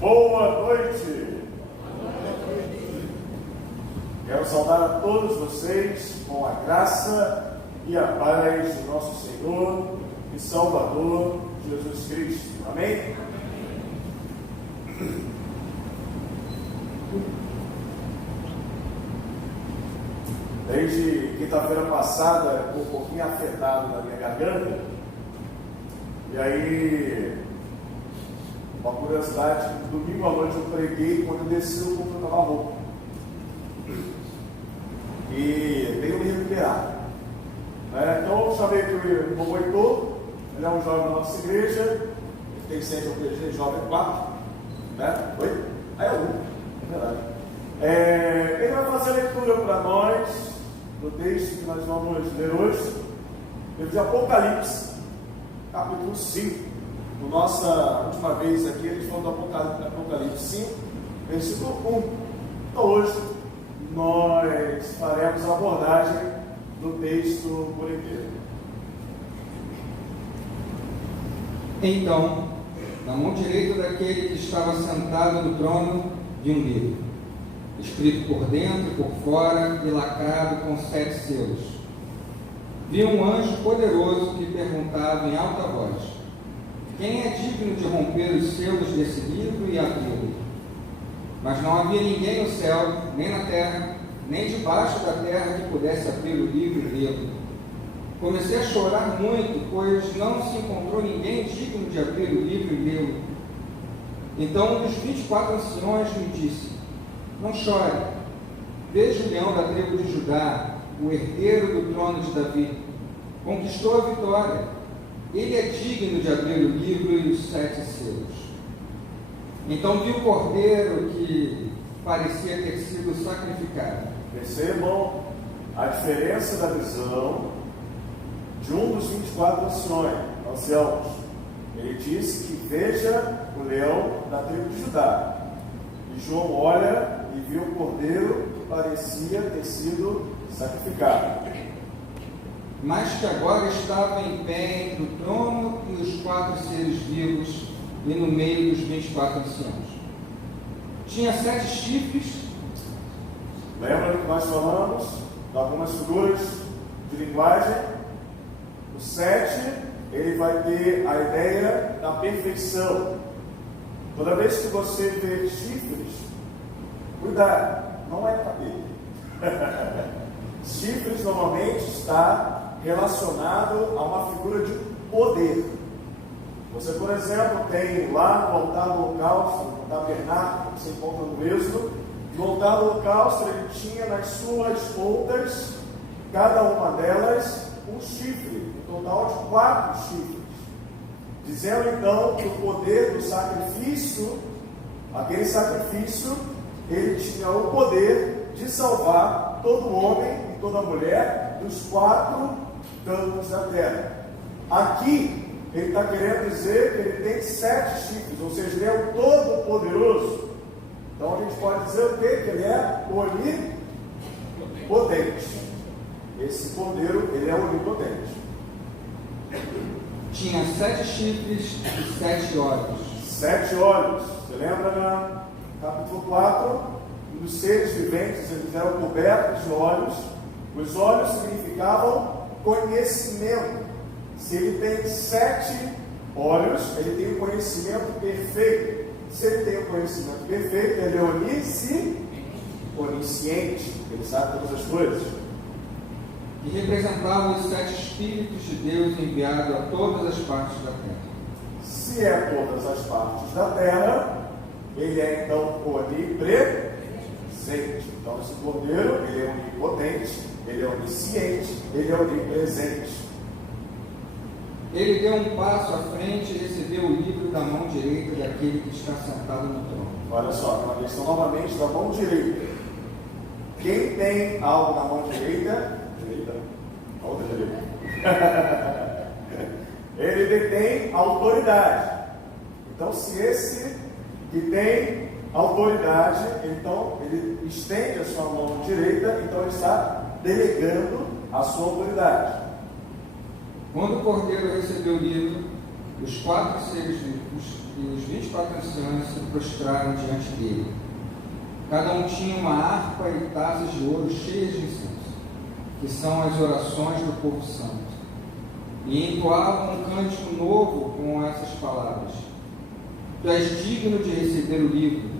Boa noite! Quero saudar a todos vocês com a graça e a paz do nosso Senhor e Salvador Jesus Cristo. Amém? Desde quinta-feira passada, estou um pouquinho afetado na minha garganta. E aí, uma curiosidade, domingo à noite eu preguei, quando eu desci o culto eu estava rouco. E tenho me recuperado. Então eu chamei aqui o irmão Heitor, ele é um jovem da nossa igreja, ele tem centro de igreja jovem 4, né? Oi? Aí é 1, é verdade. Ele vai fazer a leitura para nós do texto que nós vamos ler hoje, livro de Apocalipse, capítulo 5. Na nossa última vez aqui, eles falam do Apocalipse 5, versículo 1. Então hoje nós faremos a abordagem do texto por inteiro. Então, na mão direita daquele que estava sentado no trono, vi um livro, escrito por dentro e por fora e lacrado com 7 selos. Vi um anjo poderoso que perguntava em alta voz: quem é digno de romper os selos desse livro e abri-lo? Mas não havia ninguém no céu, nem na terra, nem debaixo da terra que pudesse abrir o livro e lê-lo. Comecei a chorar muito, pois não se encontrou ninguém digno de abrir o livro e lê-lo. Então um dos 24 anciões me disse: não chore, veja o leão da tribo de Judá, o herdeiro do trono de Davi, conquistou a vitória. Ele é digno de abrir o livro e os 7 selos. Então vi o cordeiro que parecia ter sido sacrificado. Percebam a diferença da visão de um dos 24 anciãos. Ele disse que veja o leão da tribo de Judá. E João olha e viu o cordeiro que parecia ter sido sacrificado, mas que agora estava em pé entre o trono e os 4 seres vivos e no meio dos 24 anciãos. Tinha 7 chifres. Lembra do que nós falamos? De algumas figuras de linguagem. O 7, ele vai ter a ideia da perfeição. Toda vez que você vê chifres, cuidado, não é cabelo. Chifres normalmente está relacionado a uma figura de poder. Você, por exemplo, tem lá no altar do holocausto, no tabernáculo que você encontra no Êxodo. No altar do holocausto ele tinha nas suas pontas, cada uma delas, um chifre, um total de 4 chifres. Dizendo então que o poder do sacrifício, aquele sacrifício, ele tinha o poder de salvar todo homem e toda mulher dos 4 cantos da terra. Aqui, ele está querendo dizer que ele tem 7 chifres, ou seja, ele é o Todo-Poderoso. Então a gente pode dizer o quê? Que ele é onipotente. Esse cordeiro, ele é onipotente. Tinha 7 chifres e 7 olhos. 7 olhos. Você lembra no capítulo 4? Dos seres viventes, eles eram cobertos de olhos. Os olhos significavam conhecimento. Se ele tem 7 olhos, ele tem o conhecimento perfeito. Se ele tem o conhecimento perfeito, ele é onisciente. Ele sabe todas as coisas. E representavam os 7 Espíritos de Deus enviados a todas as partes da terra. Se é todas as partes da terra, ele é então onipresente. Então esse cordeiro, ele é onipotente, ele é onisciente, ele é onipresente. Ele deu um passo à frente e recebeu o livro da mão direita daquele que está sentado no trono. Olha só, uma questão novamente da mão direita. Quem tem algo na mão direita, a outra direita, ele detém autoridade. Então, se esse que tem autoridade, então ele estende a sua mão direita, então ele está delegando a sua autoridade. Quando o cordeiro recebeu o livro, os 4 seres vivos e os 24 24 anciãos se prostraram diante dele. Cada um tinha uma harpa e taças de ouro cheias de incenso, que são as orações do povo santo. E entoavam um cântico novo com essas palavras: Tu és digno de receber o livro,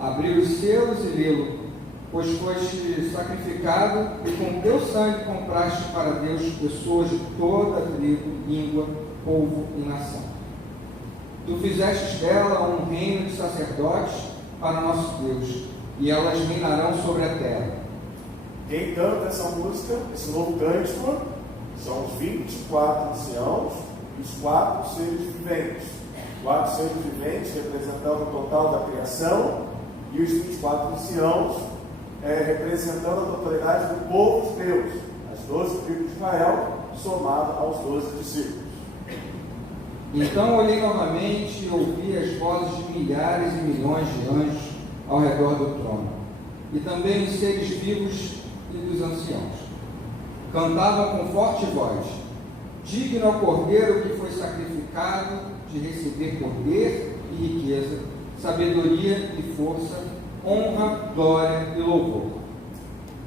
abrir os selos e lê-lo, pois foste sacrificado e com teu sangue compraste para Deus pessoas de toda tribo, língua, povo e nação. Tu fizeste dela um reino de sacerdotes para nosso Deus, e elas reinarão sobre a terra. Quem canta essa música, esse novo cântico, são os 24 anciãos e os 4 seres viventes. 4 seres viventes representando o total da criação e os 24 anciãos representando a totalidade do povo de Deus, as 12 tribos de Israel, somado aos 12 discípulos. Então olhei novamente e ouvi as vozes de milhares e milhões de anjos ao redor do trono, e também os seres vivos e dos anciãos. Cantavam com forte voz: Digno ao Cordeiro que foi sacrificado de receber poder e riqueza, sabedoria e força, honra, glória e louvor.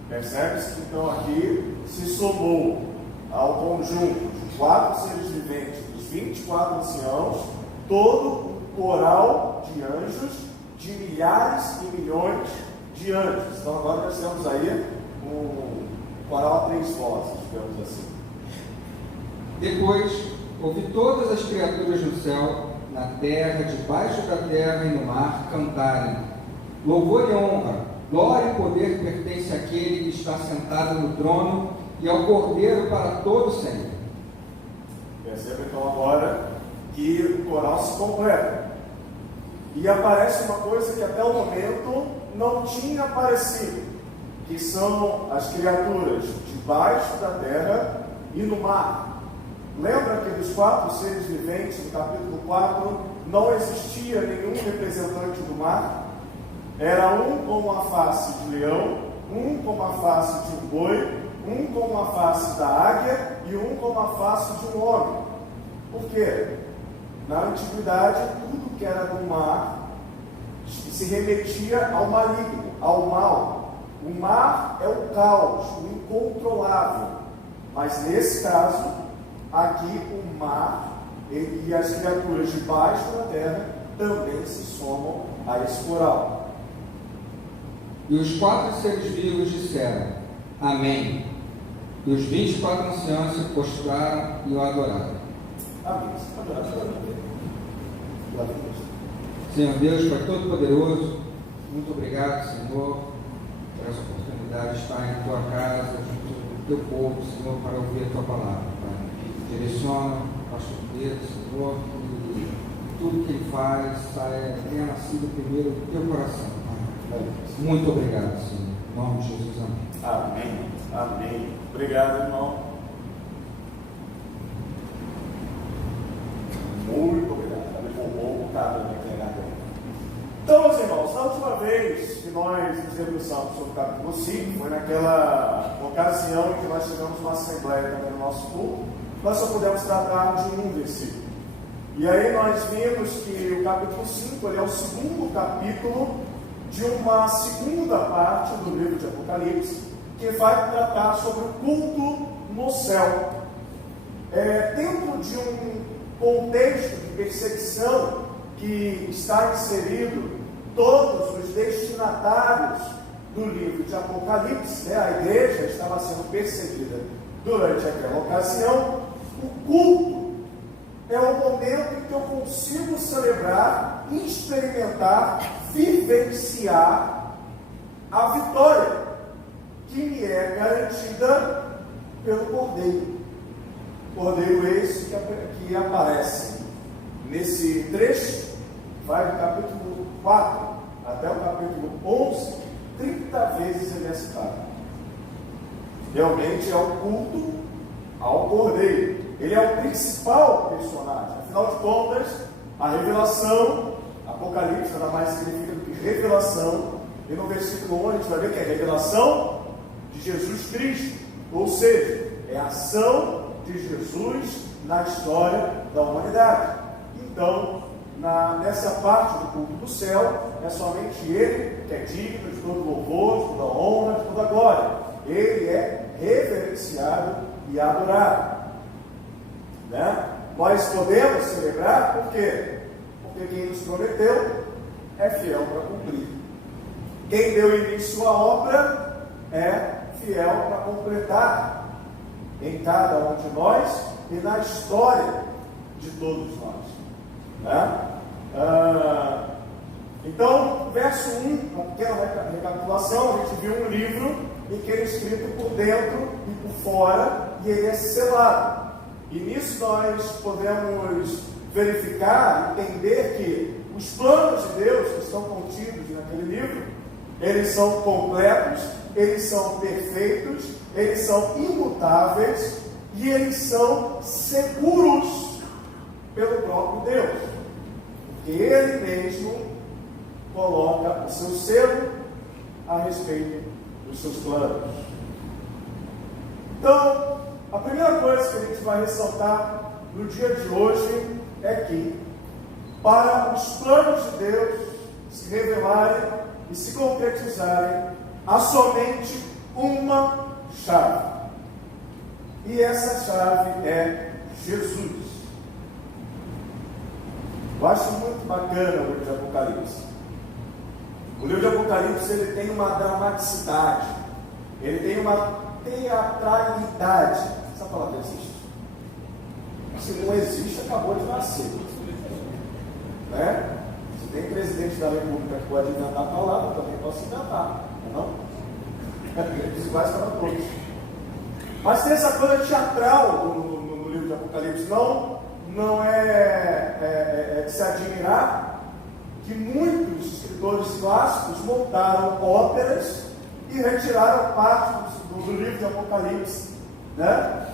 Percebe-se que então aqui se somou ao conjunto de 4 seres viventes, dos 24 anciãos, todo um coral de anjos, de milhares e milhões de anjos. Então agora nós temos aí um coral a 3 vozes, digamos assim. Depois ouvi todas as criaturas do céu, na terra, debaixo da terra e no mar cantarem: Louvor e honra, glória e poder pertence àquele que está sentado no trono e ao Cordeiro para todo sempre. Perceba então agora que o coral se completa. E aparece uma coisa que até o momento não tinha aparecido, que são as criaturas debaixo da terra e no mar. Lembra que dos 4 seres viventes, no capítulo 4, não existia nenhum representante do mar? Era um com a face de leão, um com a face de um boi, um com a face da águia e um com a face de um homem. Por quê? Na antiguidade, tudo que era do mar se remetia ao maligno, ao mal. O mar é o caos, o incontrolável. Mas nesse caso, aqui o mar e as criaturas debaixo da terra também se somam a esse coral. E os 4 seres vivos disseram: Amém. E os 24 anciãos se prostraram e o adoraram. Amém. Senhor Deus, Pai Todo-Poderoso, muito obrigado, Senhor, por essa oportunidade de estar em Tua casa, junto do Teu povo, Senhor, para ouvir a Tua palavra, Pai. Direciona o pastor Pedro, Senhor, que tudo que ele faz tenha nascido primeiro do Teu coração, Pai. Muito obrigado, Senhor. Em nome de Jesus, amém. Amém. Amém. Obrigado, irmão. Muito obrigado. Ele roubou um bocado da minha garganta. Então, meus irmãos, na última vez que nós nos debruçamos sobre o capítulo 5, foi naquela ocasião em que nós tivemos uma assembleia também no nosso culto, nós só pudemos tratar de um versículo. E aí nós vimos que o capítulo 5 ele é o segundo capítulo de uma segunda parte do livro de Apocalipse, que vai tratar sobre o culto no céu. Dentro de um contexto de perseguição que está inserido todos os destinatários do livro de Apocalipse, a igreja estava sendo perseguida durante aquela ocasião. O culto é o momento em que eu consigo celebrar, experimentar, vivenciar a vitória que me é garantida pelo Cordeiro. Cordeiro esse que aparece nesse trecho, vai do capítulo 4 até o capítulo 11, 30 vezes ele é citado. Realmente é o culto ao Cordeiro. Ele é o principal personagem. Afinal de contas, a revelação, Apocalipse nada mais significa do que revelação. E no versículo 1 a gente vai ver que é a revelação de Jesus Cristo. Ou seja, é a ação de Jesus na história da humanidade. Então, nessa parte do culto do céu, é somente Ele que é digno de todo louvor, de toda honra, de toda glória. Ele é reverenciado e adorado. Né? Nós podemos celebrar por quê? Porque quem nos prometeu é fiel para cumprir. Quem deu início à obra é fiel para completar em cada um de nós e na história de todos nós. Né? Então, verso 1, uma pequena recapitulação, a gente viu um livro em que ele é escrito por dentro e por fora, e ele é selado. E nisso nós podemos verificar, entender que os planos de Deus que estão contidos naquele livro, eles são completos, eles são perfeitos, eles são imutáveis e eles são seguros pelo próprio Deus. Porque Ele mesmo coloca o seu selo a respeito dos seus planos. Então, a primeira coisa que a gente vai ressaltar no dia de hoje é que, para os planos de Deus se revelarem e se concretizarem, há somente uma chave. E essa chave é Jesus. Eu acho muito bacana o livro de Apocalipse. O livro de Apocalipse ele tem uma dramaticidade, ele tem uma teatralidade. Essa palavra existe? Se não existe, acabou de nascer. Né? Se tem presidente da República que pode inventar a palavra, eu também posso inventar, não? Isso vai para todos. Mas tem essa coisa teatral no livro de Apocalipse. Não é de se admirar que muitos escritores clássicos montaram óperas e retiraram parte do livro de Apocalipse, né?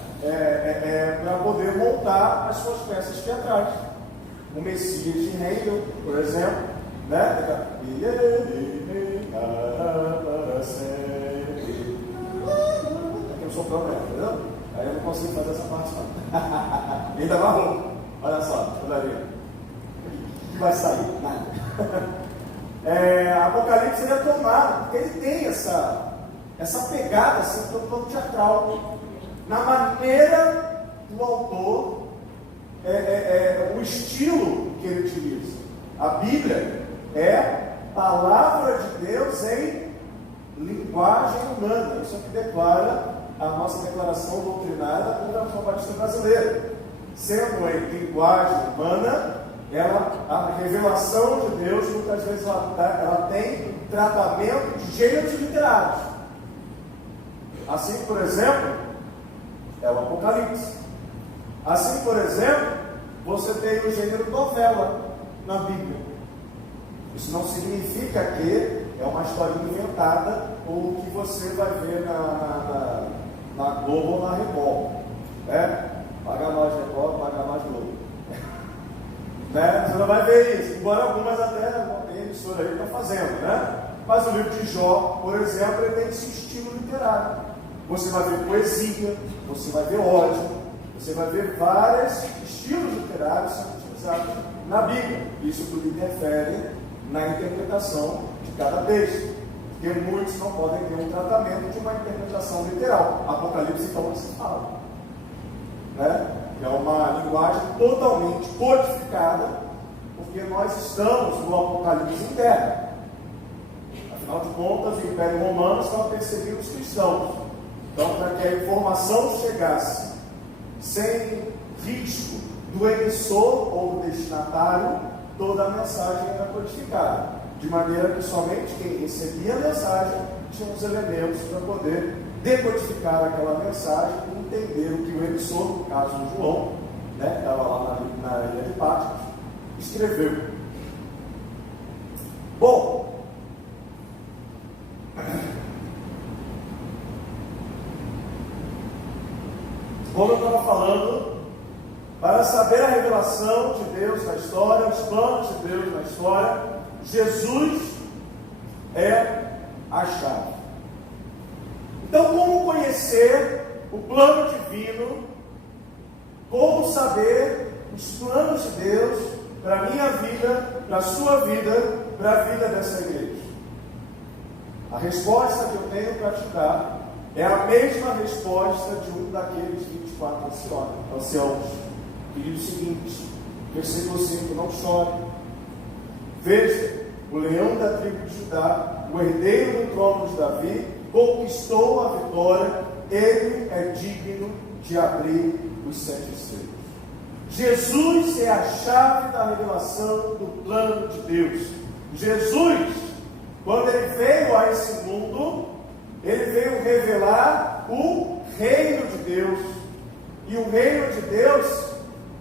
Para poder montar as suas peças teatrais. O Messias de Handel, por exemplo, né? E ele reinará para sempre. Aqui eu sou próprio, entendeu? Aí eu não consigo fazer essa parte não. Ainda marrom. Olha só, olha ali. O que vai sair? Nada. Apocalipse ele é tomado, porque ele tem essa pegada assim, todo teatral. Na maneira do autor, o estilo que ele utiliza. A Bíblia é palavra de Deus em linguagem humana. Isso é o que declara a nossa declaração doutrinária da Congregação Batista Brasileira. Sendo em linguagem humana, a revelação de Deus, muitas vezes ela tem tratamento de gêneros literários. Assim, por exemplo, é o Apocalipse. Assim, por exemplo, você tem o gênero novela na Bíblia. Isso não significa que é uma história inventada ou que você vai ver na Globo ou na Record. Né? Paga nós Record, paga nós Globo. Né? Você não vai ver isso, embora algumas até tem emissora aí que está fazendo, né? Mas o livro de Jó, por exemplo, ele tem esse estilo literário. Você vai ver poesia, você vai ver ódio, você vai ver vários estilos literários sendo utilizados na Bíblia. Isso tudo interfere na interpretação de cada texto, porque muitos não podem ter um tratamento de uma interpretação literal. Apocalipse, então, não se fala. Né? É uma linguagem totalmente codificada, porque nós estamos no Apocalipse interno. Afinal de contas, o Império Romano estava perseguindo os cristãos. Então, para que a informação chegasse sem risco do emissor ou do destinatário, toda a mensagem era codificada, de maneira que somente quem recebia a mensagem tinha os elementos para poder decodificar aquela mensagem e entender o que o emissor, no caso do João, né, que estava lá na ilha de Patmos, escreveu. Bom, como eu estava falando, para saber a revelação de Deus na história, os planos de Deus na história, Jesus é a chave. Então, como conhecer o plano divino? Como saber os planos de Deus para a minha vida, para a sua vida, para a vida dessa igreja? A resposta que eu tenho para te dar é a mesma resposta de um daqueles 24 anciãos. Que diz o seguinte, versículo 5, não chore. Veja, o leão da tribo de Judá, o herdeiro do trono de Davi, conquistou a vitória, ele é digno de abrir os 7 selos. Jesus é a chave da revelação do plano de Deus. Jesus, quando ele veio a esse mundo, ele veio revelar o reino de Deus. E o reino de Deus,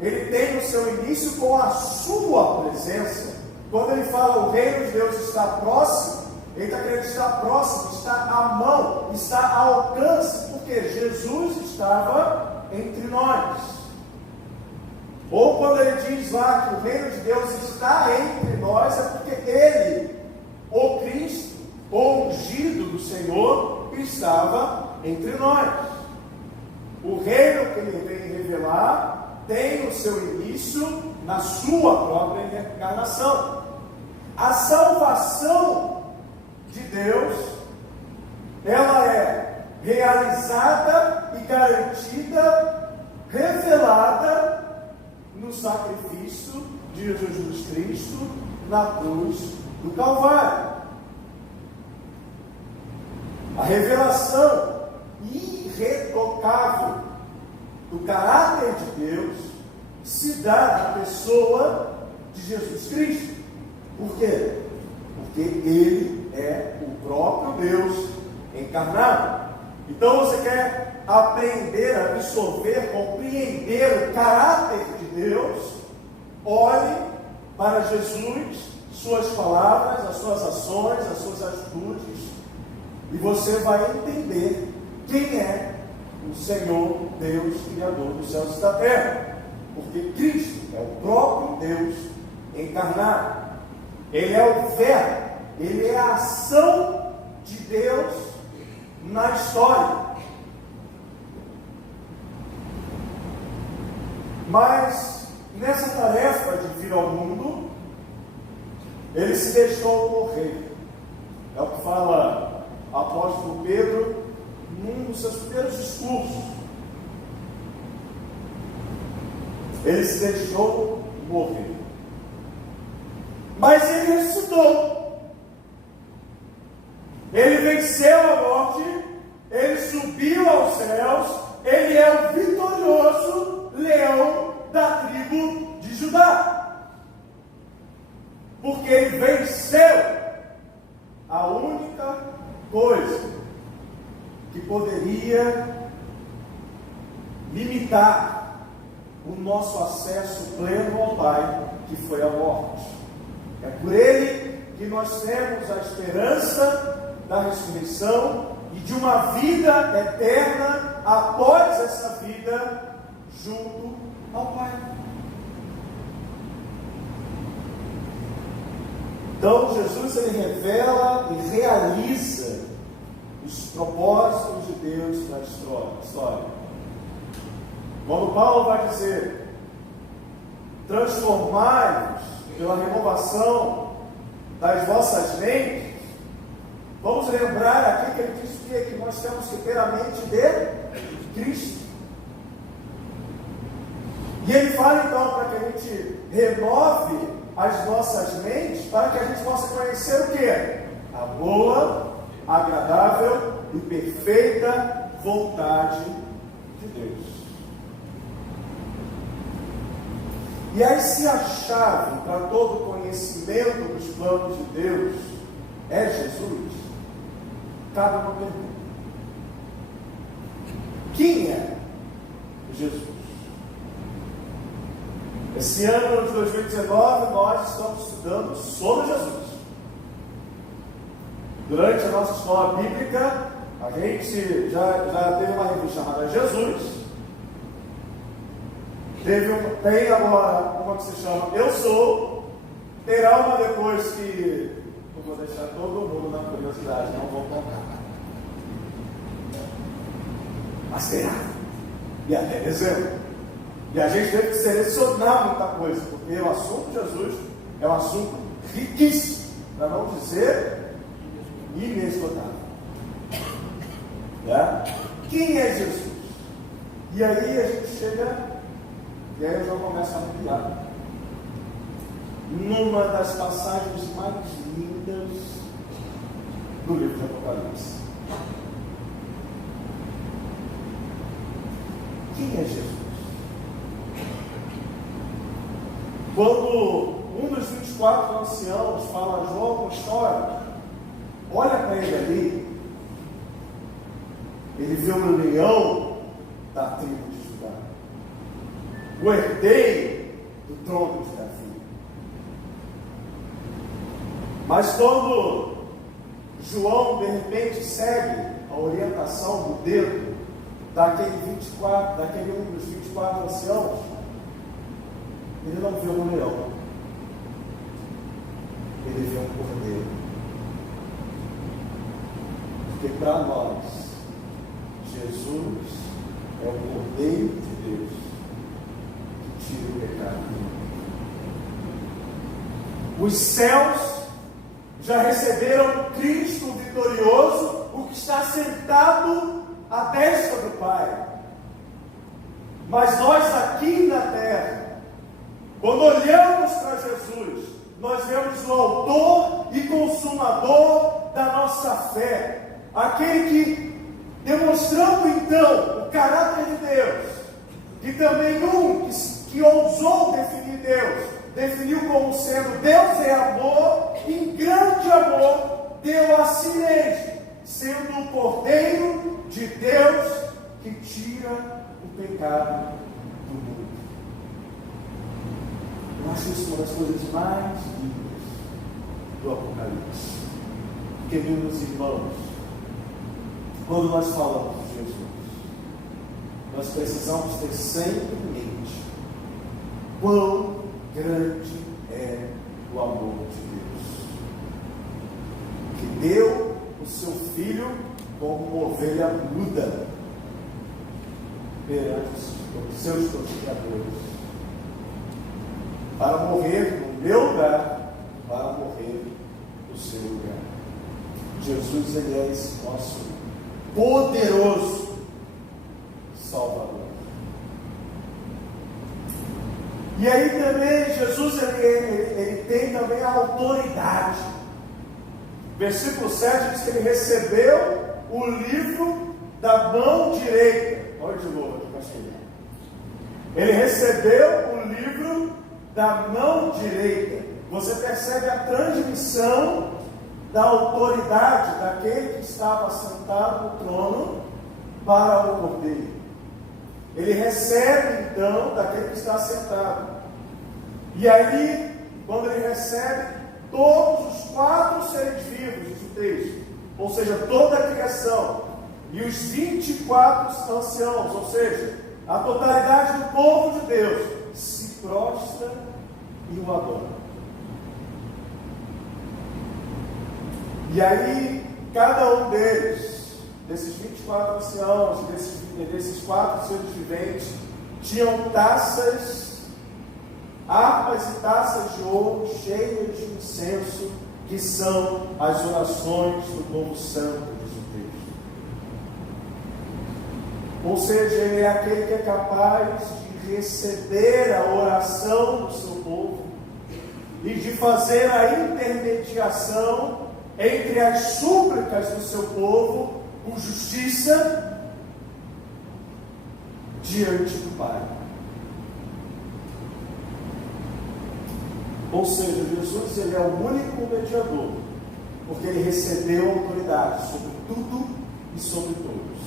ele tem o seu início com a sua presença. Quando ele fala o reino de Deus está próximo, ele está querendo estar próximo, está à mão, está ao alcance, porque Jesus estava entre nós. Ou quando ele diz lá que o reino de Deus está entre nós, é porque ele, o Cristo, o ungido do Senhor, estava entre nós. O reino que ele vem revelar tem o seu início na sua própria encarnação. A salvação de Deus, ela é realizada e garantida, revelada no sacrifício de Jesus Cristo na cruz do Calvário. A revelação irretocável do caráter de Deus se dá na pessoa de Jesus Cristo. Por quê? Porque Ele é o próprio Deus encarnado. Então você quer aprender, absorver, compreender o caráter de Deus? Olhe para Jesus, suas palavras, as suas ações, as suas atitudes, e você vai entender quem é o Senhor Deus, Criador dos céus e da terra. Porque Cristo é o próprio Deus encarnado. Ele é o verbo, ele é a ação de Deus na história. Mas nessa tarefa de vir ao mundo, ele se deixou morrer. É o que fala o apóstolo Pedro num dos seus primeiros discursos. Ele se deixou morrer. Mas ele ressuscitou. Ele venceu a morte. Ele subiu aos céus. Ele é o vitorioso leão da tribo de Judá. Porque ele venceu a única coisa que poderia limitar o nosso acesso pleno ao Pai, que foi a morte. É por ele que nós temos a esperança da ressurreição e de uma vida eterna após essa vida junto ao Pai. Então Jesus, ele revela e realiza os propósitos de Deus na história. Quando Paulo vai dizer: transformai-vos pela renovação das vossas mentes, vamos lembrar aqui que ele diz que nós temos que ter a mente de Cristo. E ele fala então para que a gente renove as nossas mentes, para que a gente possa conhecer o quê? A boa, agradável e perfeita vontade de Deus. E aí, se a chave para todo conhecimento dos planos de Deus é Jesus, cabe uma pergunta: quem é Jesus? Esse ano de 2019 nós estamos estudando sobre Jesus. Durante a nossa escola bíblica, a gente já teve uma revista chamada Jesus. Tem agora uma que se chama Eu Sou. Terá uma depois que eu vou deixar todo mundo na curiosidade, não vou contar. Mas terá. E até dezembro. E a gente teve que selecionar muita coisa, porque o assunto de Jesus é um assunto riquíssimo, para não dizer inesgotável. Né? Quem é Jesus? E aí a gente chega, e aí eu já começo a arrepiar. Numa das passagens mais lindas do livro de Apocalipse. Quem é Jesus? Quando um dos 24 anciãos fala a João uma história, olha para ele ali, ele vê um leão da tribo de Judá, o herdeiro do trono de Davi. Mas quando João de repente segue a orientação do dedo daquele um dos 24 anciãos, ele não vê um leão, ele vê um cordeiro. Porque para nós, Jesus é o Cordeiro de Deus que tira o pecado. Os céus já receberam Cristo vitorioso, o que está sentado à destra do Pai. Mas nós aqui na terra, quando olhamos para Jesus, nós vemos o autor e consumador da nossa fé, aquele que, demonstrando então o caráter de Deus, e também que ousou definir Deus, definiu como sendo Deus é amor, e em grande amor deu a si mesmo, sendo o Cordeiro de Deus que tira o pecado do mundo. Eu acho isso uma das coisas mais lindas do Apocalipse. Queridos irmãos, quando nós falamos de Jesus, nós precisamos ter sempre em mente quão grande é o amor de Deus, que deu o seu Filho como uma ovelha muda perante os seus torturadores, para morrer no meu lugar, para morrer no seu lugar. Jesus, ele é esse nosso poderoso Salvador. E aí também Jesus ele tem também a autoridade. Versículo 7 diz que ele recebeu o livro da mão direita. Olha de novo aqui, pastor. Ele recebeu o livro da mão direita. Você percebe a transmissão da autoridade daquele que estava sentado no trono para o Cordeiro. Ele recebe então daquele que está sentado. E aí, quando ele recebe, todos os 4 seres vivos, diz o texto, ou seja, toda a criação, e os 24 anciãos, ou seja, a totalidade do povo de Deus, se prostra e o adora. E aí, cada um deles, desses 24 anciãos, desses 4 seres viventes, tinham taças, harpas e taças de ouro cheias de incenso, que são as orações do povo santo, diz o texto. Ou seja, ele é aquele que é capaz de receber a oração do seu povo e de fazer a intermediação entre as súplicas do seu povo com justiça diante do Pai. Ou seja, Jesus ele é o único mediador, porque ele recebeu autoridade sobre tudo e sobre todos.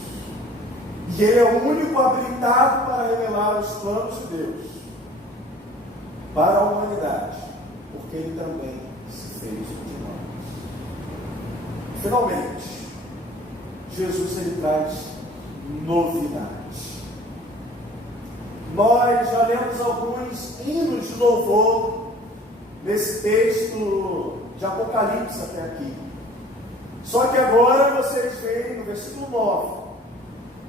E ele é o único habilitado para revelar os planos de Deus para a humanidade, porque ele também se fez um de nós. Finalmente, Jesus ele traz novidade. Nós já lemos alguns hinos de louvor nesse texto de Apocalipse até aqui. Só que agora vocês veem no versículo 9,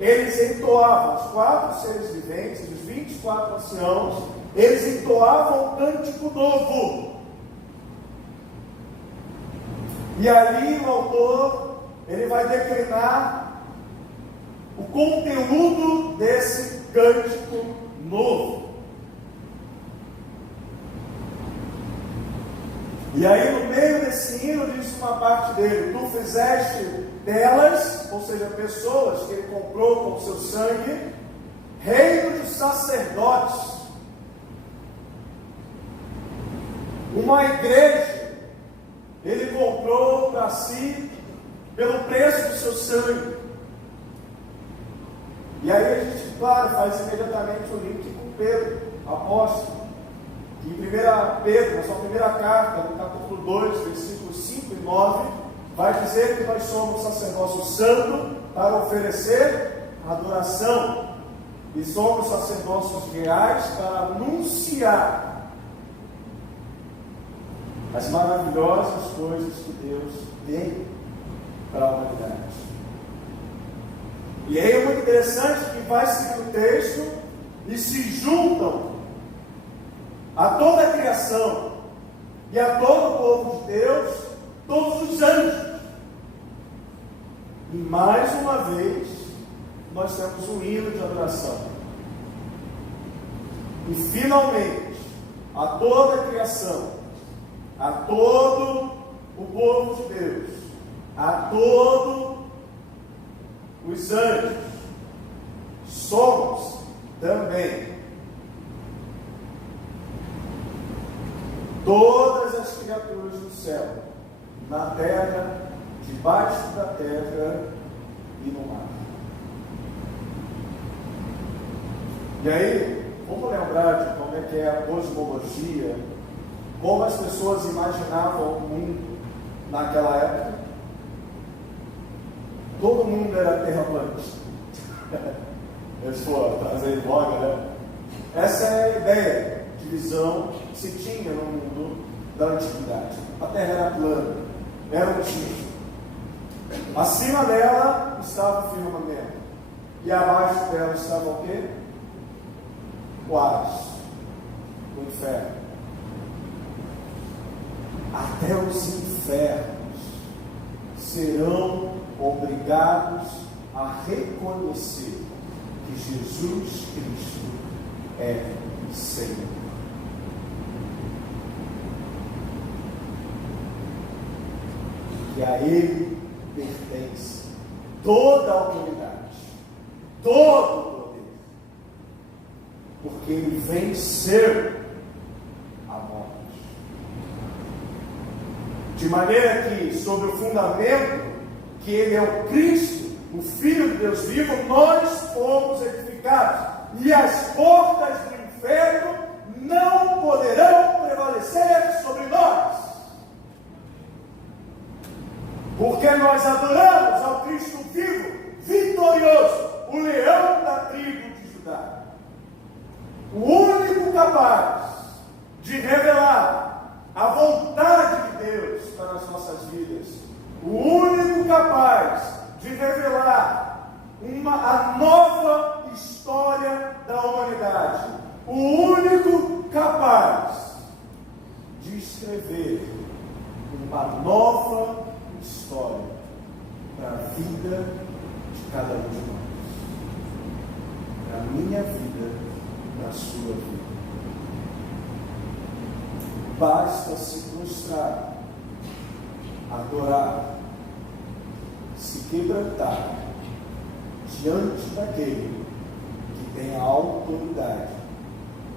eles entoavam, os 4 seres viventes, os 24 anciãos, eles entoavam um cântico novo. E ali o autor, ele vai declinar o conteúdo desse cântico novo. E aí no meio desse hino diz uma parte dele: tu fizeste delas, ou seja, pessoas que ele comprou com o seu sangue, reino de sacerdotes, uma igreja, ele comprou para si pelo preço do seu sangue. E aí a gente, claro, faz imediatamente o link com Pedro, apóstolo, que em 1 Pedro, na sua primeira carta, no capítulo 2, versículos 5 e 9, vai dizer que nós somos sacerdócio santo para oferecer adoração, e somos sacerdócios reais para anunciar as maravilhosas coisas que Deus tem para a humanidade. E aí é muito interessante que vai seguir o texto e se juntam a toda a criação e a todo o povo de Deus, todos os anjos. E mais uma vez, nós temos um hino de adoração. E finalmente, a toda a criação, a todo o povo de Deus, a todos os anjos, somos também todas as criaturas do céu, na terra, debaixo da terra e no mar. E aí, vamos lembrar de como é que é a cosmologia, como as pessoas imaginavam o mundo naquela época. Todo mundo era terraplanista. Eles foram trazer em voga, né? Essa é a ideia de visão que se tinha no mundo da antiguidade. A terra era plana, era um disco. Acima dela estava o firmamento, e abaixo dela estava o quê? O Hades, o inferno. Até os infernos serão obrigados a reconhecer que Jesus Cristo é Senhor. Que a Ele pertence toda a autoridade, todo o poder, porque Ele venceu a morte. De maneira que, sobre o fundamento que Ele é o Cristo, o Filho de Deus vivo, nós fomos edificados, e as portas do inferno não poderão prevalecer sobre nós, porque nós adoramos ao Cristo vivo, vitorioso, o leão da tribo de Judá, o único capaz de revelar a vontade de Deus para as nossas vidas, o único capaz de revelar a nova história da humanidade, o único capaz de escrever uma nova história para a vida de cada um de nós, para a minha vida, para a sua vida. Basta se prostrar, adorar, se quebrantar diante daquele que tem a autoridade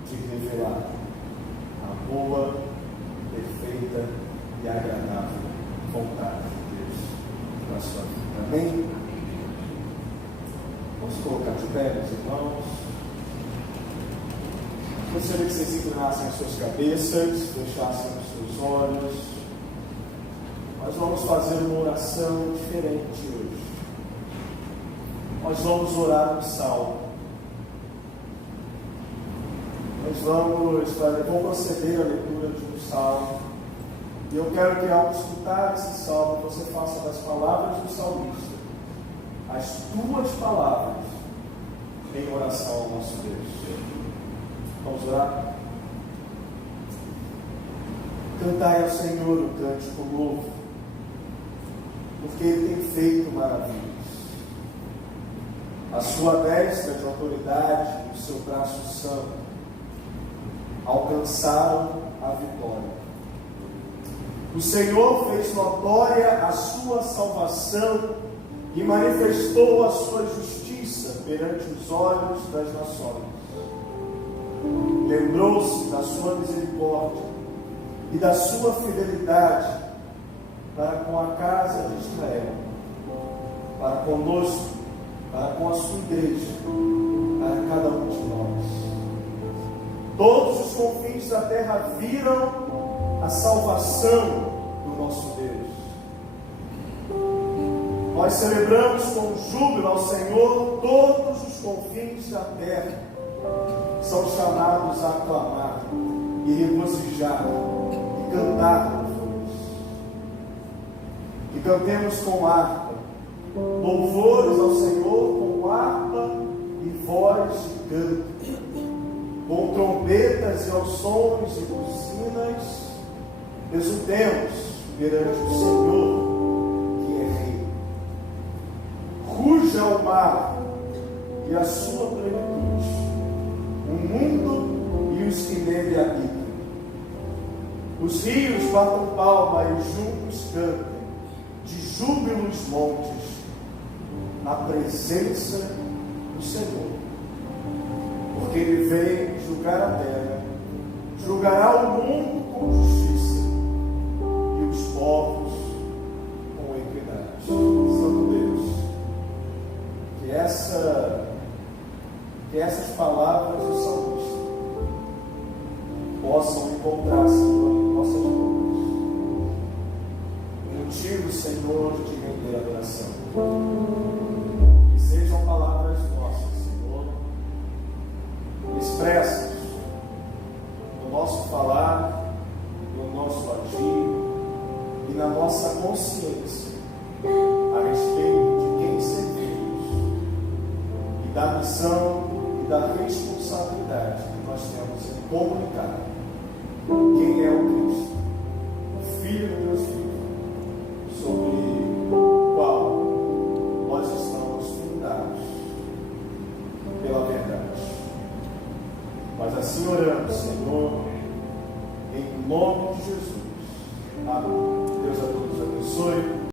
de revelar a boa, perfeita e agradável vontade de Deus para a sua vida. Amém? Vamos colocar de pé, meus irmãos. Gostaria que vocês inclinassem as suas cabeças, fechassem os seus olhos. Nós vamos fazer uma oração diferente hoje. Nós vamos orar um salmo. Nós vou proceder à leitura de um salmo. E eu quero que ao escutar esse salmo, você faça das palavras do salmista as tuas palavras em oração ao nosso Deus. Vamos orar? Cantai ao Senhor o cântico novo, porque Ele tem feito maravilhas. A sua destra de autoridade e o seu braço santo alcançaram a vitória. O Senhor fez notória a sua salvação e manifestou a sua justiça perante os olhos das nações. Lembrou-se da sua misericórdia e da sua fidelidade para com a casa de Israel, para conosco, para com a sua igreja, para cada um de nós. Todos os confins da terra viram a salvação do nosso Deus. Nós celebramos com júbilo ao Senhor. Todos os confins da terra são chamados a aclamar e regozijar e cantar louvores. E cantemos com harpa louvores ao Senhor, com harpa e voz de canto, com trombetas e aos sons de buzinas. Exultemos perante o Senhor, que é Rei. Ruja o mar e a sua plenitude, o mundo e os que nele habitam. Os rios batam palma e juntos cantem, de júbilo os montes, na presença do Senhor. Porque Ele vem julgar a terra, julgará o mundo com justiça e os povos com equidade. Santo Deus, que essas palavras do salmista possam encontrar, Senhor, em nossas bocas o motivo, Senhor, de render a adoração. Que sejam palavras nossas, Senhor, expressas no nosso falar, no nosso agir e na nossa consciência a respeito de quem servimos e da missão e da responsabilidade que nós temos em comunicar quem é o Cristo, o Filho de Deus vivo, sobre o qual nós estamos fundados pela verdade. Mas assim oramos, Senhor, em nome de Jesus. Amém.